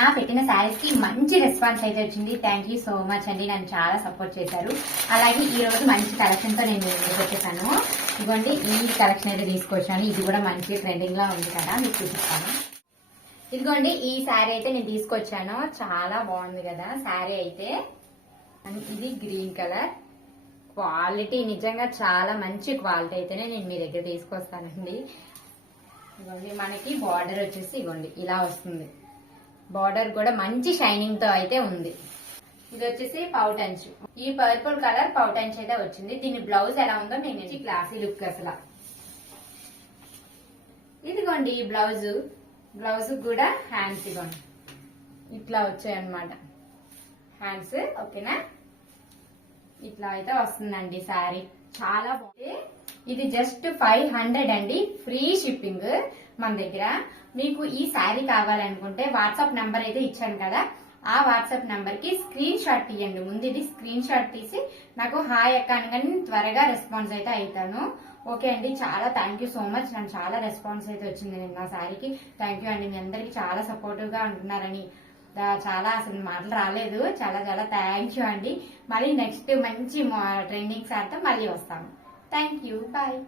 మొన్న పెట్టిన శారీస్ కి మంచి రెస్పాన్స్ అయితే వచ్చింది. థ్యాంక్ యూ సో మచ్ అండి, నన్ను చాలా సపోర్ట్ చేశారు. అలాగే ఈ రోజు మంచి కలెక్షన్ తో నేను వచ్చేసాను. ఇదిగోండి ఈ కలెక్షన్ అయితే తీసుకొచ్చాను. ఇది కూడా మంచి ట్రెండింగ్ లా ఉంది కదా, మీకు చూపిస్తాను. ఇదిగోండి ఈ శారీ అయితే నేను తీసుకొచ్చాను. చాలా బాగుంది కదా శారీ అయితే. ఇది గ్రీన్ కలర్, క్వాలిటీ నిజంగా చాలా మంచి క్వాలిటీ అయితేనే నేను మీ దగ్గర తీసుకొస్తానండి. ఇదిగోండి మనకి బార్డర్ వచ్చేసి ఇదిగోండి ఇలా వస్తుంది. బార్డర్ కూడా మంచి షైనింగ్ తో అయితే ఉంది. ఇది వచ్చేసి పౌటంచు, ఈ పర్పుల్ కలర్ పౌటంచు అయితే వచ్చింది. దీని బ్లౌజ్ ఎలా ఉందో నేను క్లాసీ లుక్ అసలు. ఇదిగోండి ఈ బ్లౌజ్ కూడా హ్యాండ్స్ ఇవ్వండి ఇట్లా వచ్చాయన్నమాట. హ్యాండ్స్ ఓకేనా, ఇట్లా అయితే వస్తుందండి శారీ. చాలా బాగుంది. ఇది జస్ట్ 500 అండి, ఫ్రీ షిప్పింగ్ మన దగ్గర. మీకు ఈ శారీ కావాలనుకుంటే వాట్సాప్ నంబర్ అయితే ఇచ్చాను కదా, ఆ వాట్సాప్ నంబర్ కి స్క్రీన్ షాట్ తీయండి. ముందు ఇది స్క్రీన్ షాట్ తీసి నాకు హాయ్ అక్క అనగానే త్వరగా రెస్పాన్స్ అయితే అవుతాను. ఓకే అండి, చాలా థ్యాంక్ యూ సో మచ్. నాకు చాలా రెస్పాన్స్ అయితే వచ్చింది నేను నా శారీకి. థ్యాంక్ యూ అండి, మీ అందరికి చాలా సపోర్టివ్ గా ఉంటున్నారని చాలా అసలు మాటలు రాలేదు. చాలా చాలా థ్యాంక్ యూ అండి. మళ్ళీ నెక్స్ట్ మంచి ట్రెండింగ్ శారీతో మళ్ళీ వస్తాను. Thank you, bye.